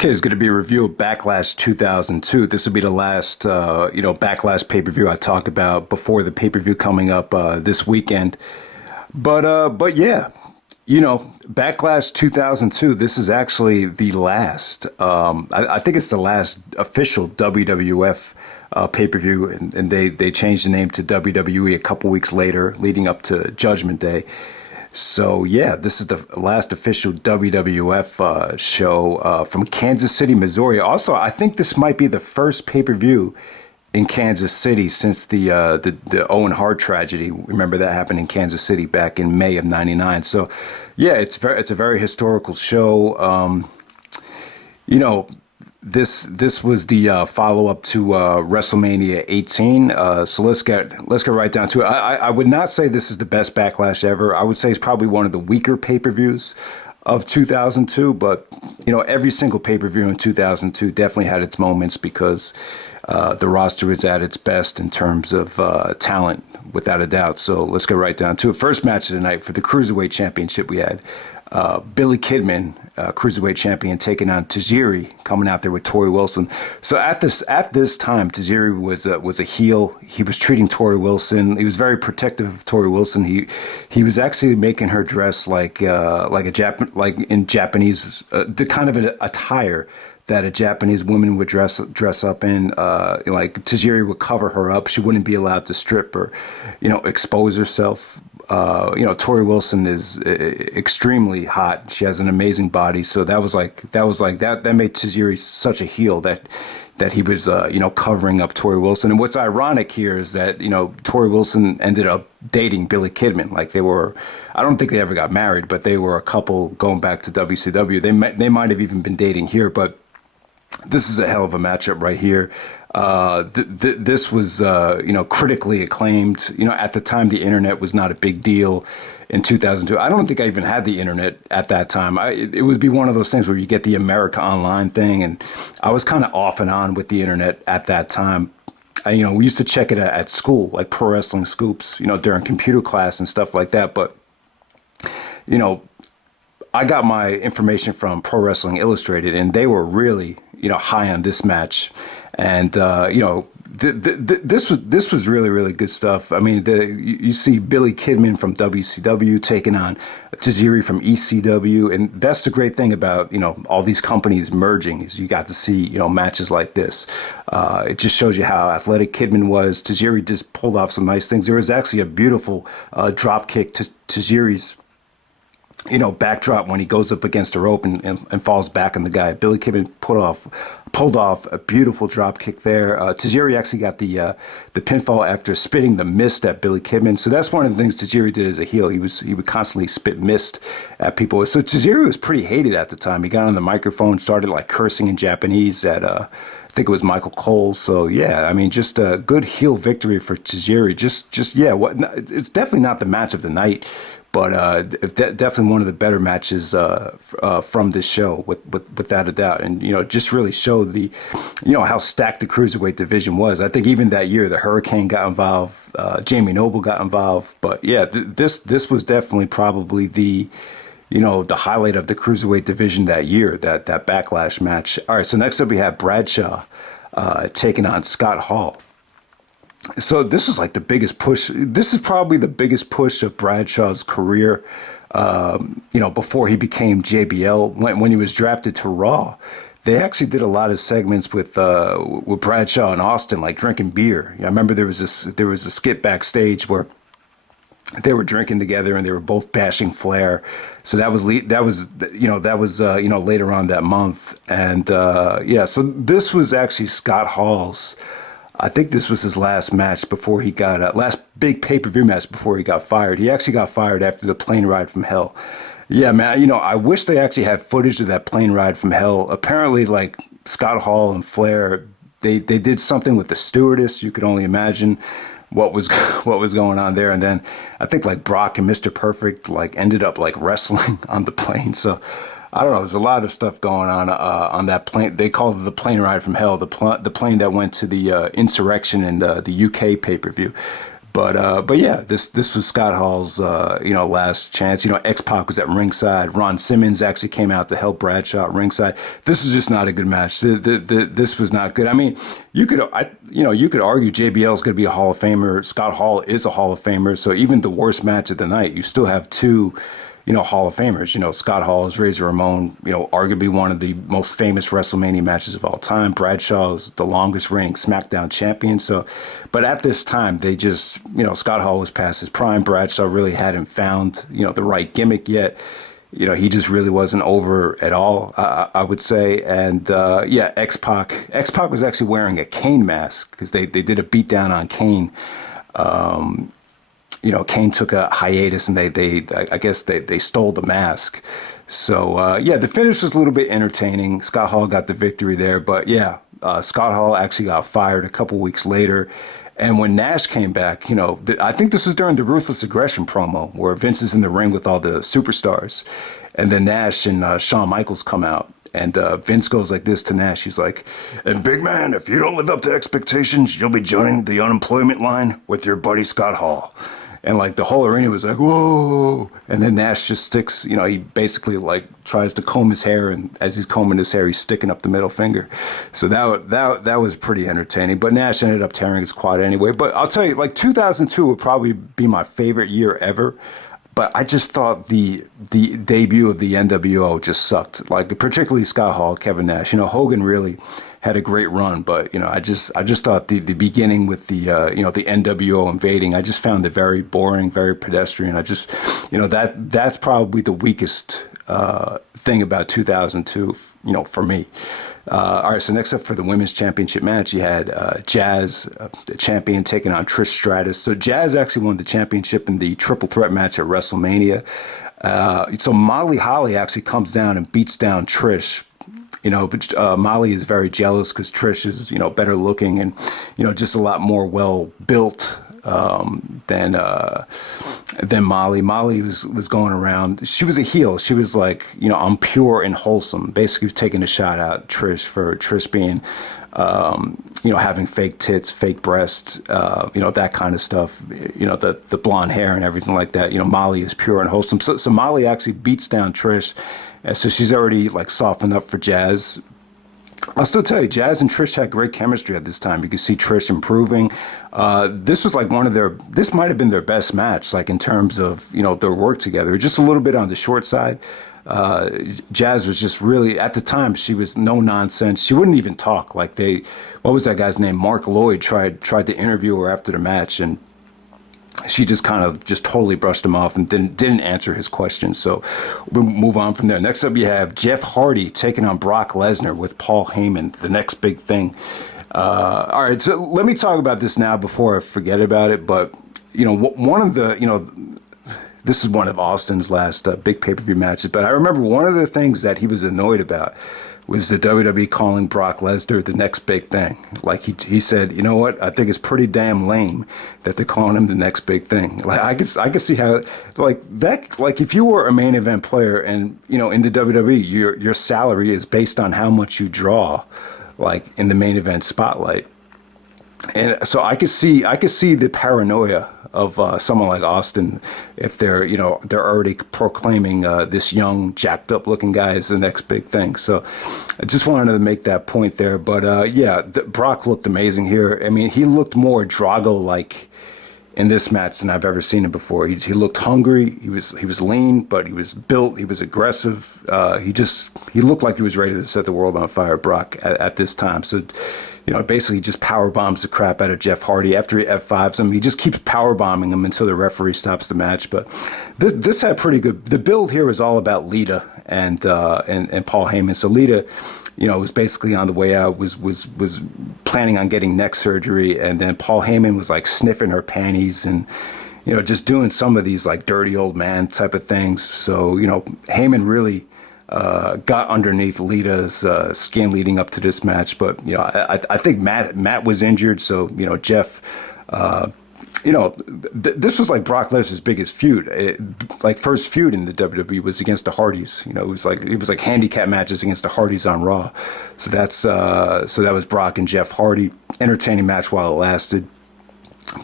Okay, it's going to be a review of Backlash 2002. This will be the last, Backlash pay-per-view I talk about before the pay-per-view coming up this weekend. But yeah, Backlash 2002. This is actually the last. I think it's the last official WWF pay-per-view, and they changed the name to WWE a couple weeks later, leading up to Judgment Day. So, yeah, this is the last official WWF show from Kansas City, Missouri. Also, I think this might be the first pay-per-view in Kansas City since the Owen Hart tragedy. Remember that happened in Kansas City back in May of '99. So, yeah, it's a very historical show. This was the follow-up to WrestleMania 18. So let's get right down to it. I would not say this is the best Backlash ever. I would say it's probably one of the weaker pay-per-views of 2002. But every single pay-per-view in 2002 definitely had its moments because the roster is at its best in terms of talent, without a doubt. So let's get right down to it. First match of the night for the Cruiserweight Championship, we had Billy Kidman, Cruiserweight champion, taking on Tajiri, coming out there with Torrie Wilson. So at this time, Tajiri was a heel. He was treating Torrie Wilson. He was very protective of Torrie Wilson. He was actually making her dress like in Japanese, the kind of an attire that a Japanese woman would dress up in. Like Tajiri would cover her up. She wouldn't be allowed to strip or, expose herself. Torrie Wilson is extremely hot. She has an amazing body. So that made Tajiri such a heel that he was, covering up Torrie Wilson. And what's ironic here is that, Torrie Wilson ended up dating Billy Kidman. Like I don't think they ever got married, but they were a couple going back to WCW. They might have even been dating here, but this is a hell of a matchup right here. This was, critically acclaimed. At the time, the internet was not a big deal in 2002. I don't think I even had the internet at that time. It would be one of those things where you get the America Online thing, and I was kind of off and on with the internet at that time. We used to check it at school, like Pro Wrestling Scoops, during computer class and stuff like that. But, I got my information from Pro Wrestling Illustrated, and they were really, high on this match. And, this was really, really good stuff. I mean, you see Billy Kidman from WCW taking on Tajiri from ECW. And that's the great thing about, all these companies merging is you got to see, matches like this. It just shows you how athletic Kidman was. Tajiri just pulled off some nice things. There was actually a beautiful drop kick to Tajiri's backdrop when he goes up against the rope and falls back on the guy. Billy Kidman pulled off a beautiful drop kick there. Tajiri actually got the pinfall after spitting the mist at Billy Kidman. So that's one of the things Tajiri did as a heel. He would constantly spit mist at people. So Tajiri was pretty hated at the time. He got on the microphone, started like cursing in Japanese at I think it was Michael Cole. So yeah, I mean, just a good heel victory for Tajiri. It's definitely not the match of the night, but definitely one of the better matches from this show, without a doubt. And, just really showed how stacked the Cruiserweight division was. I think even that year, the Hurricane got involved, Jamie Noble got involved. But, yeah, this was definitely probably the highlight of the Cruiserweight division that year, that Backlash match. All right, so next up we have Bradshaw taking on Scott Hall. So this was like the biggest push. This is probably the biggest push of Bradshaw's career, before he became JBL. When he was drafted to Raw, they actually did a lot of segments with Bradshaw and Austin, like drinking beer. I remember there was a skit backstage where they were drinking together and they were both bashing Flair. So that was later on that month. And so this was actually Scott Hall's. I think this was his last match before he got last big pay-per-view match before he got fired. He actually got fired after the plane ride from hell. Yeah, man, I wish they actually had footage of that plane ride from hell. Apparently, like Scott Hall and Flair, they did something with the stewardess. You could only imagine what was going on there. And then I think like Brock and Mr. Perfect like ended up like wrestling on the plane. So I don't know. There's a lot of stuff going on that plane. They called it the plane ride from hell, the plane that went to the insurrection in the UK pay-per-view. But yeah, this was Scott Hall's last chance. X-Pac was at ringside. Ron Simmons actually came out to help Bradshaw at ringside. This is just not a good match. This was not good. I mean, you could argue JBL is going to be a Hall of Famer. Scott Hall is a Hall of Famer. So even the worst match of the night, you still have two Hall of Famers. Scott Hall is Razor Ramon, arguably one of the most famous WrestleMania matches of all time. Bradshaw is the longest reigning SmackDown champion. So, but at this time, they just, Scott Hall was past his prime. Bradshaw really hadn't found, the right gimmick yet. He just really wasn't over at all, I would say. And yeah, X-Pac was actually wearing a Kane mask because they did a beatdown on Kane. Kane took a hiatus and I guess they stole the mask. So, yeah, the finish was a little bit entertaining. Scott Hall got the victory there. But, yeah, Scott Hall actually got fired a couple weeks later. And when Nash came back, I think this was during the Ruthless Aggression promo where Vince is in the ring with all the superstars. And then Nash and Shawn Michaels come out. And Vince goes like this to Nash. He's like, "And big man, if you don't live up to expectations, you'll be joining the unemployment line with your buddy Scott Hall." And like the whole arena was like, whoa. And then Nash just sticks, he basically like tries to comb his hair. And as he's combing his hair, he's sticking up the middle finger. So that was pretty entertaining. But Nash ended up tearing his quad anyway. But I'll tell you, like 2002 would probably be my favorite year ever. But I just thought the debut of the NWO just sucked. Like particularly Scott Hall, Kevin Nash. Hogan really had a great run, but I just thought the beginning with the the NWO invading, I just found it very boring, very pedestrian. I just that's probably the weakest thing about 2002, for me. All right, so next up for the women's championship match, you had Jazz, the champion, taking on Trish Stratus. So Jazz actually won the championship in the triple threat match at WrestleMania. So Molly Holly actually comes down and beats down Trish. But Molly is very jealous because Trish is, better looking and, just a lot more well built than Molly. Molly was going around. She was a heel. She was like, I'm pure and wholesome. Basically, was taking a shot at Trish for Trish being, having fake tits, fake breasts, that kind of stuff. The blonde hair and everything like that. Molly is pure and wholesome. So Molly actually beats down Trish. So she's already like softened up for Jazz. I'll still tell you, Jazz and Trish had great chemistry at this time. You could see Trish improving. This was like this might have been their best match, like in terms of, their work together. Just a little bit on the short side. Jazz was just really, at the time, she was no nonsense. She wouldn't even talk. Like what was that guy's name? Mark Lloyd tried to interview her after the match, and she just kind of totally brushed him off and didn't answer his questions. So we'll move on from there. Next up, you have Jeff Hardy taking on Brock Lesnar with Paul Heyman, the next big thing. All right, so let me talk about this now before I forget about it. But, one of the, this is one of Austin's last big pay-per-view matches. But I remember one of the things that he was annoyed about was the WWE calling Brock Lesnar the next big thing. Like he said, you know what? I think it's pretty damn lame that they're calling him the next big thing. Like I can see how like that. Like if you were a main event player and in the WWE, your salary is based on how much you draw, like in the main event spotlight. And so I could see the paranoia of someone like Austin if they're already proclaiming this young jacked up looking guy as the next big thing. So I just wanted to make that point there. But yeah, Brock looked amazing here. I mean, he looked more Drago like in this match than I've ever seen him before. He looked hungry. He was lean, but he was built. He was aggressive. He looked like he was ready to set the world on fire. Brock at this time. So. Basically just power bombs the crap out of Jeff Hardy. After he F5s him, he just keeps power bombing him until the referee stops the match. But this had pretty good. The build here was all about Lita and Paul Heyman. So Lita, was basically on the way out, was planning on getting neck surgery, and then Paul Heyman was like sniffing her panties and just doing some of these like dirty old man type of things. So Heyman really. Got underneath Lita's skin leading up to this match, but I think Matt was injured, so Jeff, this was like Brock Lesnar's biggest feud. First feud in the WWE was against the Hardys. It was like handicap matches against the Hardys on Raw. So that was Brock and Jeff Hardy. Entertaining match while it lasted.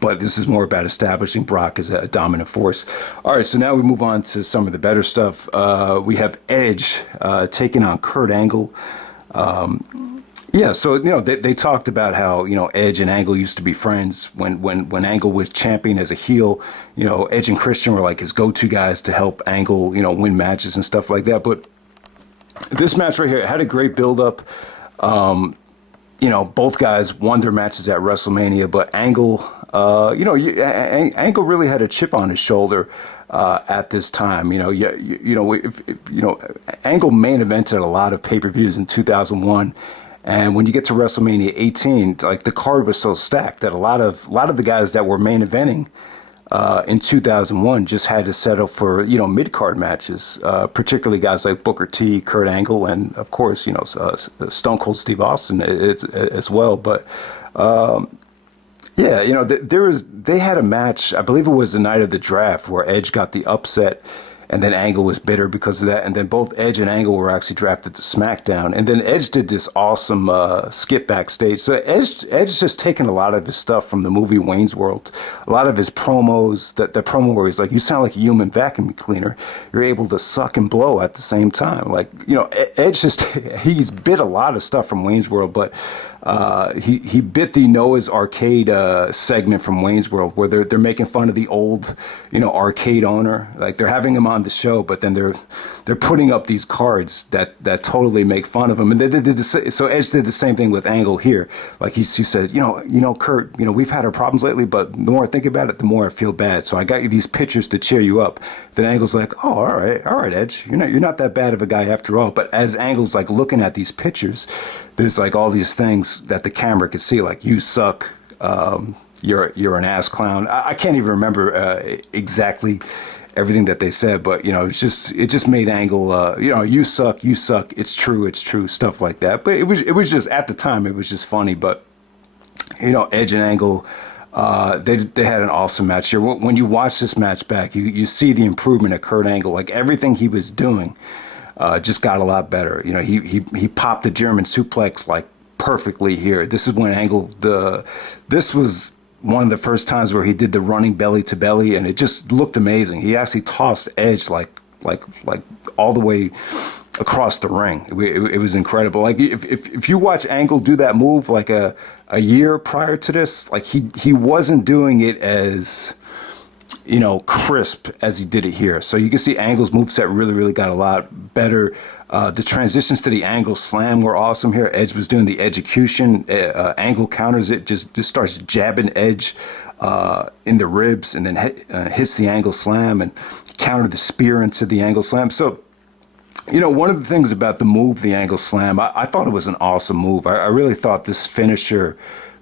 But this is more about establishing Brock as a dominant force. All right, so now we move on to some of the better stuff. We have Edge taking on Kurt Angle. Yeah, so they talked about how Edge and Angle used to be friends when Angle was champion as a heel. Edge and Christian were like his go-to guys to help Angle win matches and stuff like that. But this match right here had a great build-up. Both guys won their matches at WrestleMania, but Angle, Angle really had a chip on his shoulder at this time. Angle main evented a lot of pay-per-views in 2001. And when you get to WrestleMania 18, like the card was so stacked that a lot of the guys that were main eventing in 2001 just had to settle for mid-card matches, particularly guys like Booker T, Kurt Angle, and of course Stone Cold Steve Austin as well. But they had a match. I believe it was the night of the draft where Edge got the upset. And then Angle was bitter because of that. And then both Edge and Angle were actually drafted to SmackDown. And then Edge did this awesome skip backstage. So Edge just taken a lot of his stuff from the movie Wayne's World. A lot of his promos, the promo where he's like, you sound like a human vacuum cleaner. You're able to suck and blow at the same time. Like, Edge he's bit a lot of stuff from Wayne's World, but he bit the Noah's Arcade segment from Wayne's World where they're making fun of the old, arcade owner. Like they're having him on the show, but then they're putting up these cards that totally make fun of him. And they did so Edge did the same thing with Angle here. Like he said, Kurt, we've had our problems lately, but the more I think about it, the more I feel bad. So I got you these pictures to cheer you up. Then Angle's like, oh, all right, Edge, you're not that bad of a guy after all. But as Angle's like looking at these pictures, there's like all these things that the camera could see, like you suck, you're an ass clown. I can't even remember exactly everything that they said, but it just made Angle, you suck, it's true, stuff like that. But it was just at the time it was just funny. But Edge and Angle, they had an awesome match here. When you watch this match back, you see the improvement of Kurt Angle. Like everything he was doing just got a lot better. He popped the German suplex like perfectly here. This is when Angle this was one of the first times where he did the running belly to belly, and it just looked amazing. He actually tossed Edge like all the way across the ring. It was incredible. Like if you watch Angle do that move like a year prior to this, like he wasn't doing it as crisp as he did it here. So you can see Angle's moveset really got a lot better. The transitions to the Angle slam were awesome here. Edge was doing the execution. Angle counters it, just starts jabbing Edge in the ribs, and then hits the Angle slam and countered the spear into the Angle slam. So, one of the things about the move, the Angle slam, I thought it was an awesome move. I really thought this finisher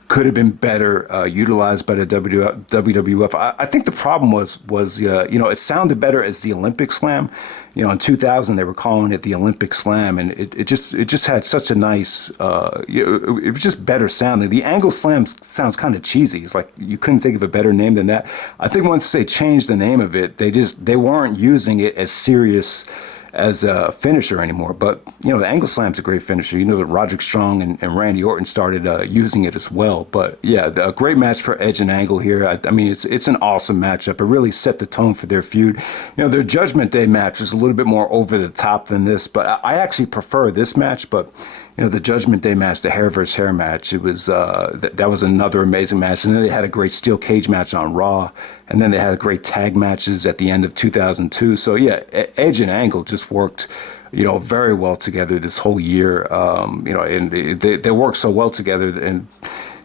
could have been better utilized by the WWF. I think the problem was it sounded better as the Olympic Slam. In 2000 they were calling it the Olympic Slam, and it just had such a nice it was just better sounding. The Angle Slam sounds kind of cheesy. It's like you couldn't think of a better name than that. I think once they changed the name of it, they weren't using it as serious as a finisher anymore. But the Angle Slam's a great finisher. That Roderick Strong and Randy Orton started using it as well. But yeah, a great match for Edge and Angle here. I mean, it's an awesome matchup. It really set the tone for their feud. Their Judgment Day match was a little bit more over the top than this, but I actually prefer this match. But the Judgment Day match, the hair versus hair match, it was that was another amazing match. And then they had a great steel cage match on Raw, and then they had great tag matches at the end of 2002. So yeah, Edge and Angle just worked very well together this whole year. And they worked so well together, and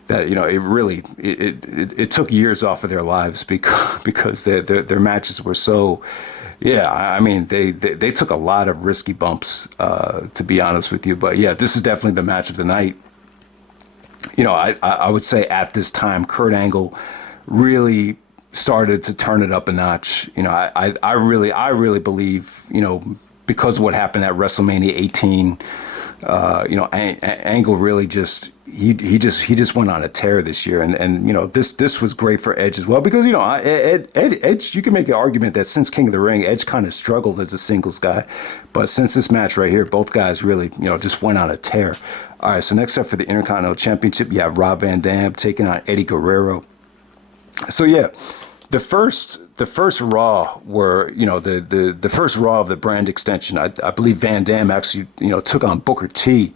that it really it took years off of their lives because their matches were so. Yeah, I mean, they took a lot of risky bumps, to be honest with you. But yeah, this is definitely the match of the night. I would say at this time, Kurt Angle really started to turn it up a notch. I really believe, because of what happened at WrestleMania 18, Angle really he just went on a tear this year, and this was great for Edge as well, because Edge, you can make an argument that since King of the Ring, Edge kind of struggled as a singles guy, but since this match right here, both guys really just went on a tear. All right, so next up for the Intercontinental Championship, you have Rob Van Dam taking on Eddie Guerrero. So yeah, the first Raw were, the first Raw of the brand extension. I believe Van Dam actually, took on Booker T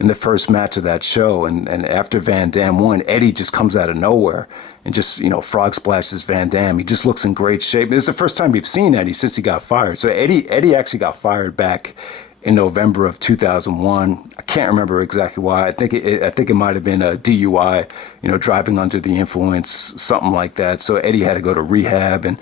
in the first match of that show, and after Van Dam won, Eddie just comes out of nowhere and just, frog splashes Van Dam. He just looks in great shape. It's the first time we've seen Eddie since he got fired. So Eddie actually got fired back in November of 2001. I can't remember exactly why. I think it might have been a DUI, driving under the influence, something like that. So Eddie had to go to rehab, and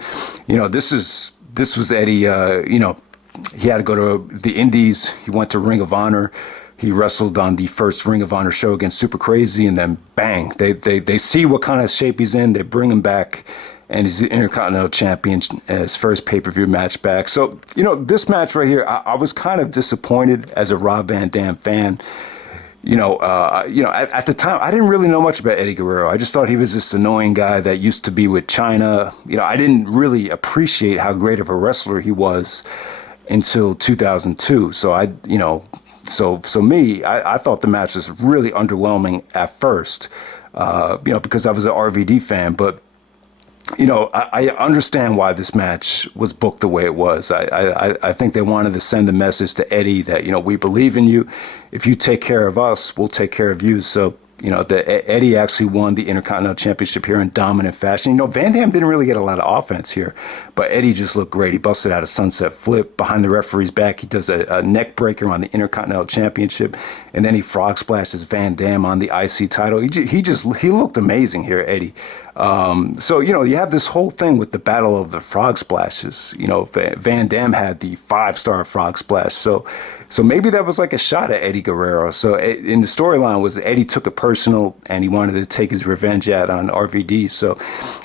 this was Eddie. He had to go to the Indies. He went to Ring of Honor. He wrestled on the first Ring of Honor show against Super Crazy, and then bang, they see what kind of shape he's in. They bring him back, and he's the Intercontinental Champion, his first pay-per-view match back. So, this match right here, I was kind of disappointed as a Rob Van Dam fan. At the time, I didn't really know much about Eddie Guerrero. I just thought he was this annoying guy that used to be with China. I didn't really appreciate how great of a wrestler he was until 2002. So I thought the match was really underwhelming at first, because I was an RVD fan. But, I understand why this match was booked the way it was. I think they wanted to send a message to Eddie that, we believe in you. If you take care of us, we'll take care of you. So, Eddie actually won the Intercontinental Championship here in dominant fashion. Van Dam didn't really get a lot of offense here, but Eddie just looked great. He busted out a sunset flip behind the referee's back. He does a neck breaker on the Intercontinental Championship, and then he frog splashes Van Dam on the IC title. He looked amazing here, Eddie. So, you have this whole thing with the battle of the frog splashes. Van Dam had the 5-star frog splash. So maybe that was like a shot at Eddie Guerrero. So in the storyline was Eddie took it personal and he wanted to take his revenge out on RVD. So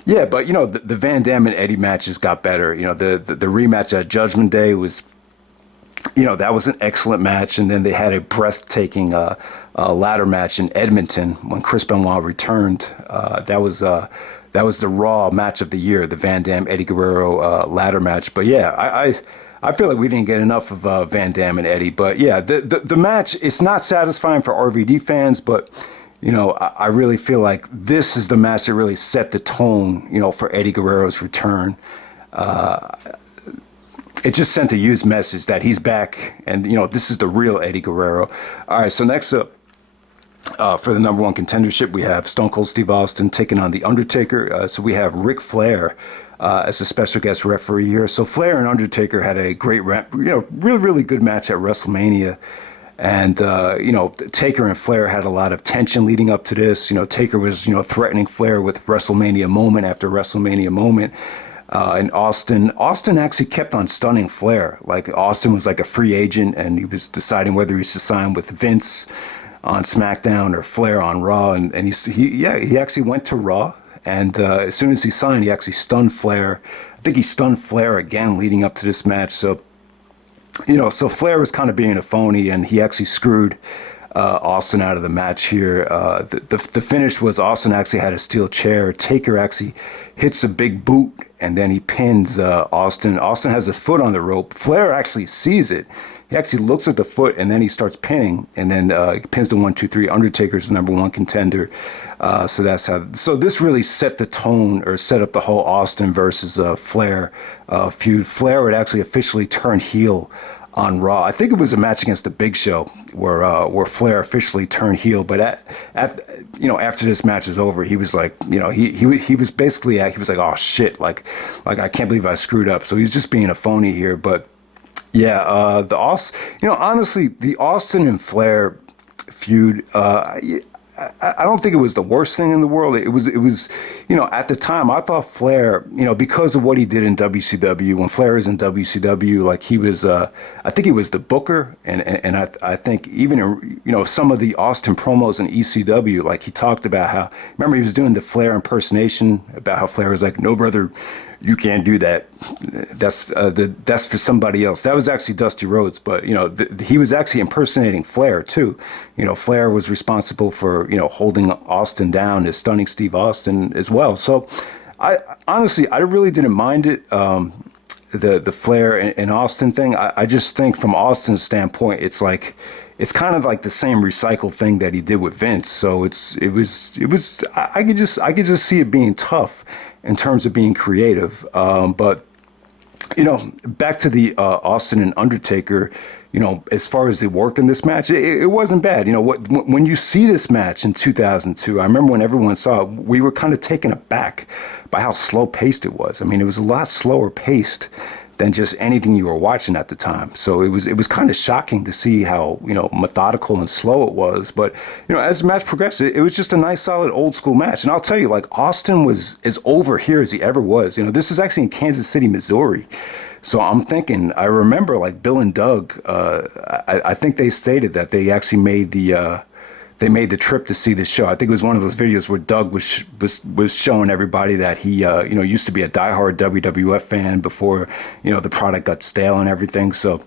yeah, but the Van Dam and Eddie matches got better. The rematch at Judgment Day was, that was an excellent match. And then they had a breathtaking ladder match in Edmonton when Chris Benoit returned. That was the Raw match of the year, the Van Dam Eddie Guerrero ladder match. But yeah, I feel like we didn't get enough of Van Dam and Eddie. But yeah, the match, it's not satisfying for RVD fans, but I really feel like this is the match that really set the tone, for Eddie Guerrero's return. It just sent a huge message that he's back, and this is the real Eddie Guerrero. All right, so next up, for the number one contendership, we have Stone Cold Steve Austin taking on The Undertaker. So we have Ric Flair as a special guest referee here. So Flair and Undertaker had a great, really good match at WrestleMania. And, Taker and Flair had a lot of tension leading up to this. Taker was, threatening Flair with WrestleMania moment after WrestleMania moment. And Austin actually kept on stunning Flair. Like, Austin was like a free agent, and he was deciding whether he should sign with Vince on SmackDown or Flair on Raw. And he actually went to Raw. And as soon as he signed, he actually stunned Flair. I think he stunned Flair again leading up to this match. So, so Flair was kind of being a phony, and he actually screwed Austin out of the match here. The finish was Austin actually had a steel chair. Taker actually hits a big boot, and then he pins Austin. Austin has a foot on the rope. Flair actually sees it. He actually looks at the foot, and then he starts pinning, and then he pins the 1, 2, 3. Undertaker's the number one contender. So that's how. So this really set the tone, or set up the whole Austin versus Flair feud. Flair would actually officially turn heel on Raw. I think it was a match against the Big Show where Flair officially turned heel. But after this match was over, he was like, he was basically he was like, oh shit, like I can't believe I screwed up. So he's just being a phony here. But yeah, honestly, the Austin and Flair feud, I don't think it was the worst thing in the world. It was, at the time, I thought Flair, because of what he did in WCW, when Flair was in WCW, like he was, I think he was the booker, and I think even in, some of the Austin promos in ECW, like he talked about how, remember he was doing the Flair impersonation about how Flair was like, no brother, you can't do that. That's for somebody else. That was actually Dusty Rhodes, but he was actually impersonating Flair too. Flair was responsible for holding Austin down, as stunning Steve Austin as well. So, I honestly really didn't mind it. The Flair and Austin thing. I just think from Austin's standpoint, it's like, it's kind of like the same recycled thing that he did with Vince. So it was I could just see it being tough in terms of being creative. But back to the Austin and Undertaker, as far as the work in this match, it wasn't bad. When you see this match in 2002, I remember when everyone saw it, we were kind of taken aback by how slow paced it was. I mean, it was a lot slower paced than just anything you were watching at the time. So it was kind of shocking to see how, methodical and slow it was. But, as the match progressed, it was just a nice, solid, old school match. And I'll tell you, like, Austin was as over here as he ever was. This was actually in Kansas City, Missouri. So I'm thinking, I remember, like, Bill and Doug, I think they stated that they actually made the trip to see this show. I think it was one of those videos where Doug was showing everybody that he used to be a diehard WWF fan before the product got stale and everything. So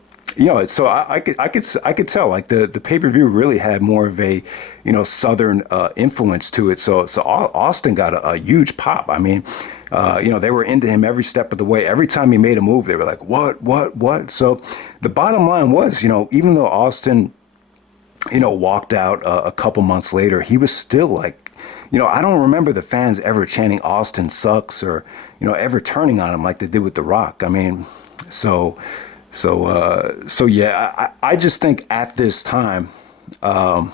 so I could tell, like, the pay-per-view really had more of a southern influence to it. So Austin got a huge pop. I mean, they were into him every step of the way. Every time he made a move, they were like, what? So the bottom line was, even though Austin walked out a couple months later, he was still like, I don't remember the fans ever chanting Austin sucks or, ever turning on him like they did with The Rock. I mean, so yeah, I just think at this time, in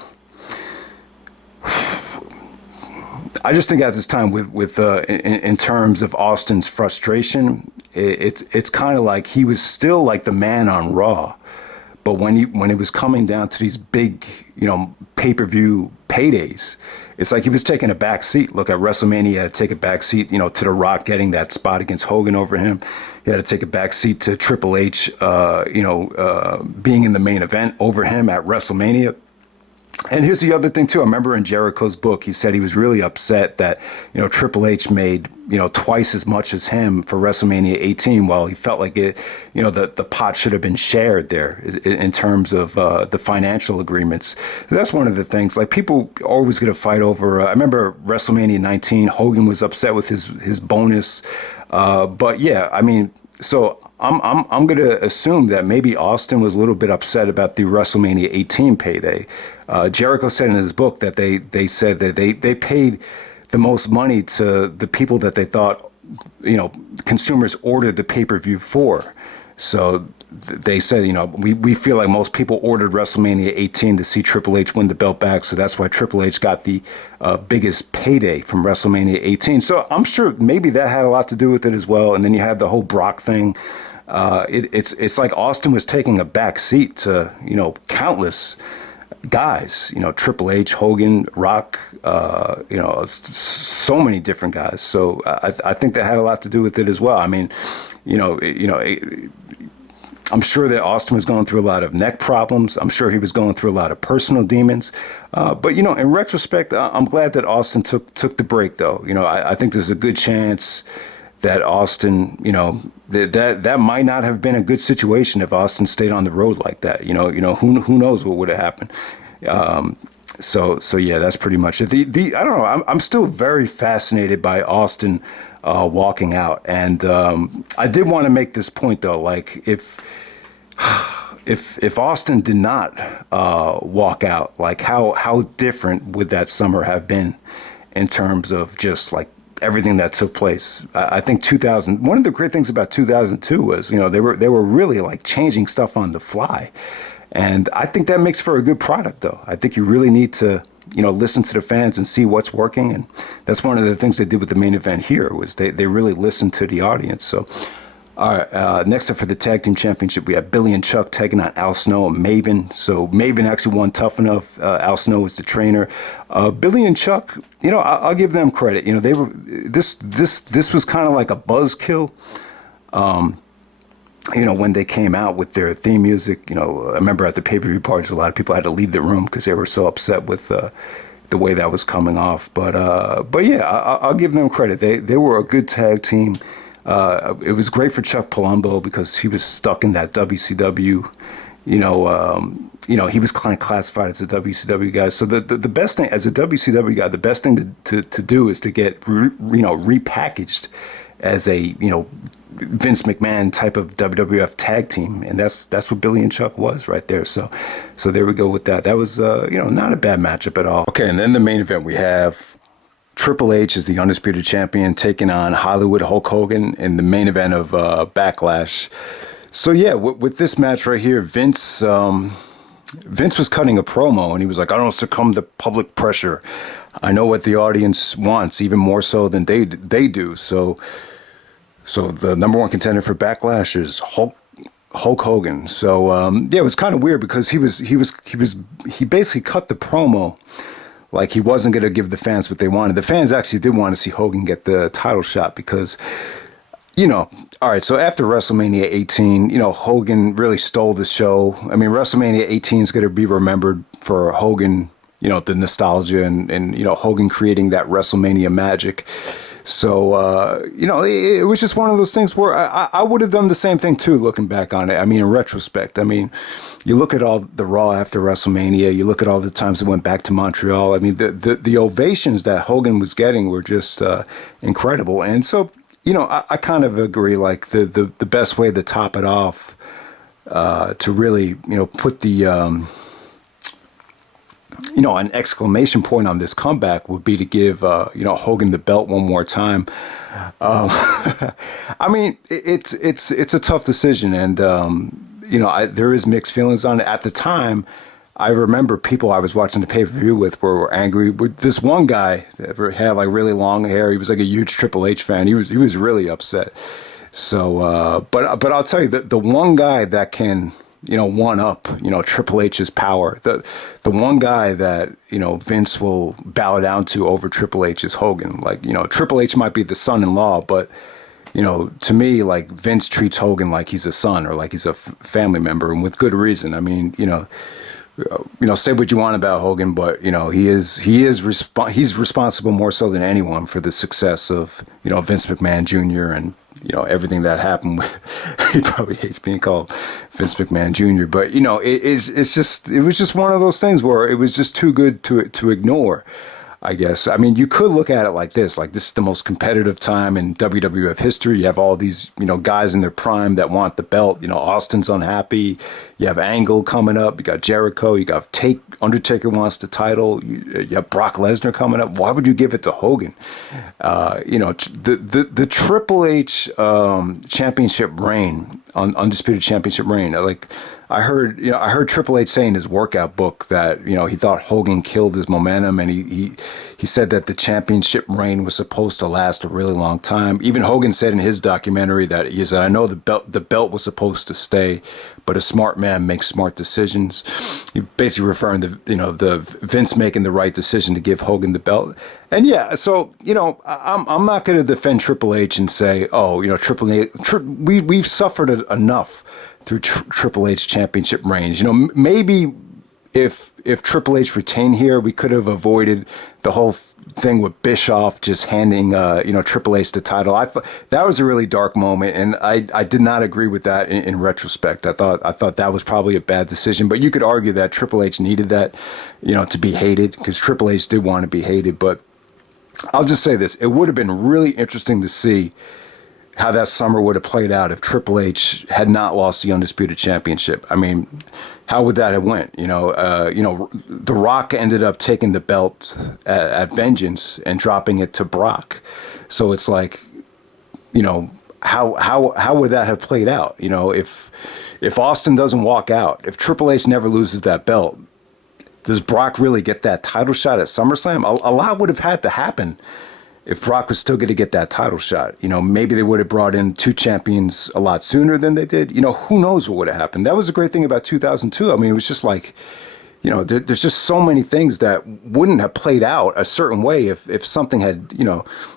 terms of Austin's frustration, it's kind of like he was still like the man on Raw. But when it was coming down to these big, pay-per-view paydays, it's like he was taking a back seat. Look, at WrestleMania, he had to take a back seat, to The Rock getting that spot against Hogan over him. He had to take a back seat to Triple H, being in the main event over him at WrestleMania. And here's the other thing, too. I remember in Jericho's book, he said he was really upset that, Triple H made, twice as much as him for WrestleMania 18, while he felt like it, the pot should have been shared there in terms of the financial agreements. That's one of the things. Like, people always get a fight over. I remember WrestleMania 19, Hogan was upset with his bonus. But yeah, I mean, so I'm going to assume that maybe Austin was a little bit upset about the WrestleMania 18 payday. Jericho said in his book that they said that they paid the most money to the people that they thought, consumers ordered the pay-per-view for. So they said, we feel like most people ordered WrestleMania 18 to see Triple H win the belt back. So that's why Triple H got the biggest payday from WrestleMania 18. So I'm sure maybe that had a lot to do with it as well. And then you have the whole Brock thing. It's like Austin was taking a back seat to, countless guys, Triple H, Hogan, Rock, so many different guys. So I think that had a lot to do with it as well. I mean, I'm sure that Austin was going through a lot of neck problems. I'm sure he was going through a lot of personal demons. But, in retrospect, I'm glad that Austin took the break, though. I think there's a good chance that Austin, that might not have been a good situation if Austin stayed on the road like that. Who knows what would have happened. So yeah, that's pretty much it. I don't know. I'm still very fascinated by Austin walking out, and I did want to make this point though. Like, if Austin did not walk out, like how different would that summer have been in terms of just like everything that took place? I think 2000. One of the great things about 2002 was they were really like changing stuff on the fly, and I think that makes for a good product. Though I think you really need to listen to the fans and see what's working, and that's one of the things they did with the main event here was they really listened to the audience. So. All right, next up for the Tag Team Championship, we have Billy and Chuck taking on Al Snow and Maven. So Maven actually won Tough Enough. Al Snow was the trainer. Billy and Chuck, I'll give them credit. They were this was kind of like a buzzkill. When they came out with their theme music, I remember at the pay-per-view parties, a lot of people had to leave the room because they were so upset with the way that was coming off. But yeah, I'll give them credit. They were a good tag team. It was great for Chuck Palumbo because he was stuck in that WCW, he was kind of classified as a WCW guy. So the best thing as a WCW guy, the best thing to do is to get, repackaged as a, Vince McMahon type of WWF tag team, and that's what Billy and Chuck was right there. So there we go with that. That was not a bad matchup at all. Okay, and then the main event, we have Triple H as the Undisputed Champion taking on Hollywood Hulk Hogan in the main event of Backlash. So yeah, with this match right here, Vince was cutting a promo, and he was like, "I don't succumb to public pressure. I know what the audience wants, even more so than they do." So the number one contender for Backlash is Hulk Hogan. So yeah, it was kind of weird because he basically cut the promo like he wasn't going to give the fans what they wanted. The fans actually did want to see Hogan get the title shot because, all right, so after WrestleMania 18, Hogan really stole the show. I mean, WrestleMania 18 is going to be remembered for Hogan, the nostalgia and Hogan creating that WrestleMania magic. So, it was just one of those things where I would have done the same thing too, looking back on it. I mean, in retrospect, I mean, you look at all the Raw after WrestleMania, you look at all the times it went back to Montreal. I mean, the ovations that Hogan was getting were just incredible. And so, I kind of agree, like the best way to top it off, to really, put the, an exclamation point on this comeback would be to give, Hogan the belt one more time. I mean, it's a tough decision, and there is mixed feelings on it. At the time, I remember people I was watching the pay-per-view with were angry with this one guy that had like really long hair. He was like a huge Triple H fan. He was really upset. So, but I'll tell you that the one guy that can, one up, Triple H's power. The one guy that, Vince will bow down to over Triple H is Hogan. Like, Triple H might be the son-in-law, but, to me, like, Vince treats Hogan like he's a son or like he's a family member, and with good reason. I mean, say what you want about Hogan, but, he's responsible more so than anyone for the success of, Vince McMahon Jr. and, everything that happened with, he probably hates being called Vince McMahon Jr., but, it was just one of those things where it was just too good to ignore, I guess. I mean, you could look at it like this is the most competitive time in WWF history. You have all these, guys in their prime that want the belt. Austin's unhappy. You have Angle coming up. You got Jericho. You got Undertaker wants the title. You have Brock Lesnar coming up. Why would you give it to Hogan? The Triple H championship reign, Undisputed championship reign, like, I heard Triple H say in his workout book that, he thought Hogan killed his momentum, and he said that the championship reign was supposed to last a really long time. Even Hogan said in his documentary that he said, "I know the belt was supposed to stay, but a smart man makes smart decisions." He basically referring to, the Vince making the right decision to give Hogan the belt. And yeah, so, I'm not going to defend Triple H and say, oh, Triple H, we've suffered enough through Triple H championship reigns. Maybe if Triple H retained here, we could have avoided the whole thing with Bischoff just handing Triple H the title. I thought that was a really dark moment, and I did not agree with that in retrospect. I thought that was probably a bad decision. But you could argue that Triple H needed that, to be hated, because Triple H did want to be hated. But I'll just say this: it would have been really interesting to see how that summer would have played out if Triple H had not lost the Undisputed Championship. I mean, how would that have went? The Rock ended up taking the belt at Vengeance and dropping it to Brock. So it's like, how would that have played out? If Austin doesn't walk out, if Triple H never loses that belt, does Brock really get that title shot at SummerSlam? A lot would have had to happen if Brock was still going to get that title shot. Maybe they would have brought in two champions a lot sooner than they did. Who knows what would have happened. That was the great thing about 2002. I mean, it was just like, there's just so many things that wouldn't have played out a certain way if something had,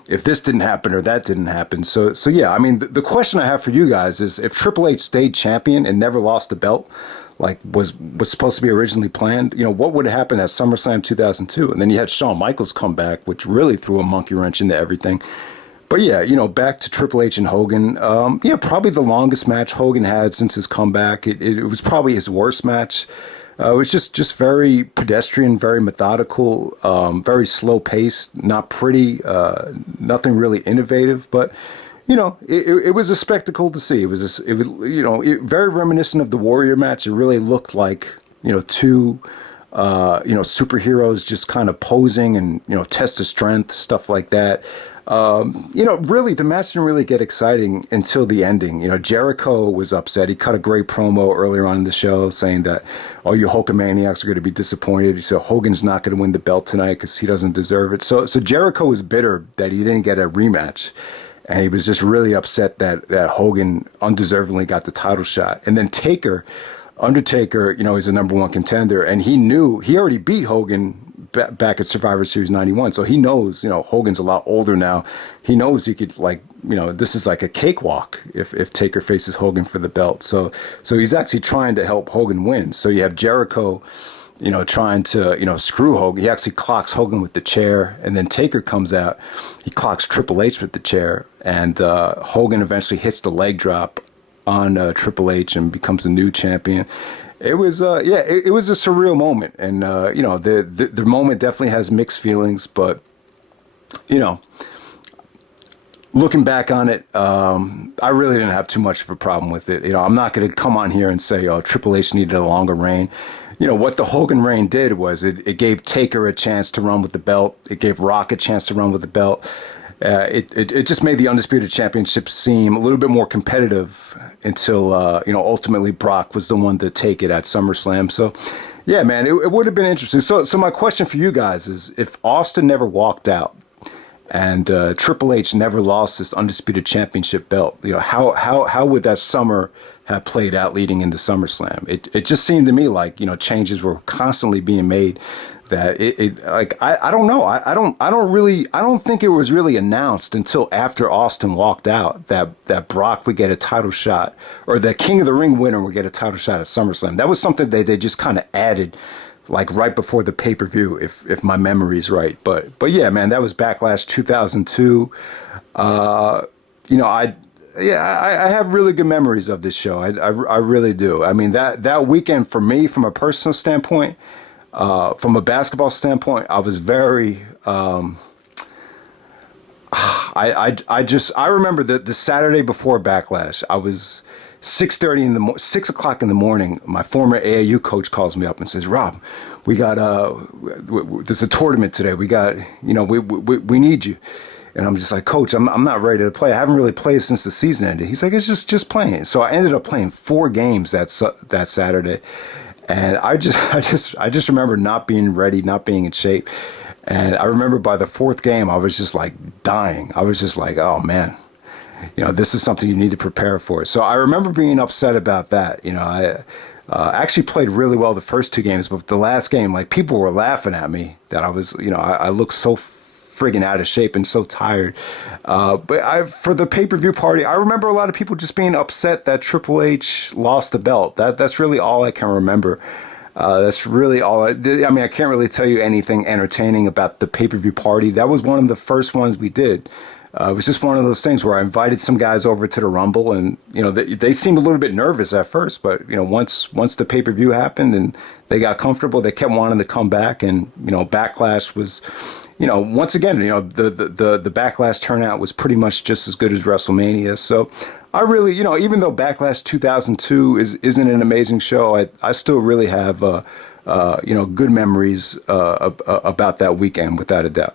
if this didn't happen or that didn't happen. So yeah, I mean, the question I have for you guys is, if Triple H stayed champion and never lost the belt, like was supposed to be originally planned, what would have happened at SummerSlam 2002? And then you had Shawn Michaels come back, which really threw a monkey wrench into everything. But yeah, back to Triple H and Hogan. Probably the longest match Hogan had since his comeback. It was probably his worst match. It was just very pedestrian, very methodical, very slow paced, not pretty, nothing really innovative. But it was a spectacle to see. It was very reminiscent of the Warrior match. It really looked like, two, superheroes just kind of posing and, test of strength, stuff like that. Really, the match didn't really get exciting until the ending. Jericho was upset. He cut a great promo earlier on in the show saying that, oh, you Hulkamaniacs are going to be disappointed. He said Hogan's not going to win the belt tonight because he doesn't deserve it. So Jericho was bitter that he didn't get a rematch. And he was just really upset that Hogan undeservingly got the title shot. And then Undertaker, is a number one contender. And he already beat Hogan back at Survivor Series 91. So he knows, Hogan's a lot older now. He knows he could, this is like a cakewalk if Taker faces Hogan for the belt. So he's actually trying to help Hogan win. So you have Jericho, trying to, screw Hogan. He actually clocks Hogan with the chair, and then Taker comes out. He clocks Triple H with the chair, and Hogan eventually hits the leg drop on Triple H and becomes the new champion. It was, it was a surreal moment, and the moment definitely has mixed feelings, but looking back on it, I really didn't have too much of a problem with it. I'm not going to come on here and say, oh, Triple H needed a longer reign. What the Hogan reign did was it gave Taker a chance to run with the belt. It gave Rock a chance to run with the belt. It just made the Undisputed Championship seem a little bit more competitive until, ultimately Brock was the one to take it at SummerSlam. So, yeah, man, it would have been interesting. So my question for you guys is, if Austin never walked out and Triple H never lost this Undisputed Championship belt, how would that summer have played out leading into SummerSlam? It just seemed to me like, changes were constantly being made. That I don't know. I don't think it was really announced until after Austin walked out that Brock would get a title shot, or the King of the Ring winner would get a title shot at SummerSlam. That was something they just kind of added, like right before the pay-per-view, if my memory's right. But yeah, man, that was Backlash 2002. I have really good memories of this show. I really do. I mean, that weekend for me, from a personal standpoint, from a basketball standpoint, I was very. I remember the Saturday before Backlash. I was 6 o'clock in the morning. My former AAU coach calls me up and says, "Rob, we got there's a tournament today. We got we need you." And I'm just like, Coach, I'm not ready to play. I haven't really played since the season ended. He's like, it's just playing. So I ended up playing 4 games that Saturday. And I just remember not being ready, not being in shape. And I remember by the 4th game, I was just like dying. I was just like, oh man, this is something you need to prepare for. So I remember being upset about that. I actually played really well the first 2 games, but the last game, like, people were laughing at me that I was, I looked so friggin' out of shape and so tired. But for the pay-per-view party, I remember a lot of people just being upset that Triple H lost the belt. That's really all I can remember. That's really all. I mean, I can't really tell you anything entertaining about the pay-per-view party. That was one of the first ones we did. It was just one of those things where I invited some guys over to the Rumble, and they seemed a little bit nervous at first, but once the pay-per-view happened and they got comfortable, they kept wanting to come back. And Backlash was, once again, the Backlash turnout was pretty much just as good as WrestleMania. So I really, even though Backlash 2002 isn't an amazing show, I still really have good memories about that weekend, without a doubt.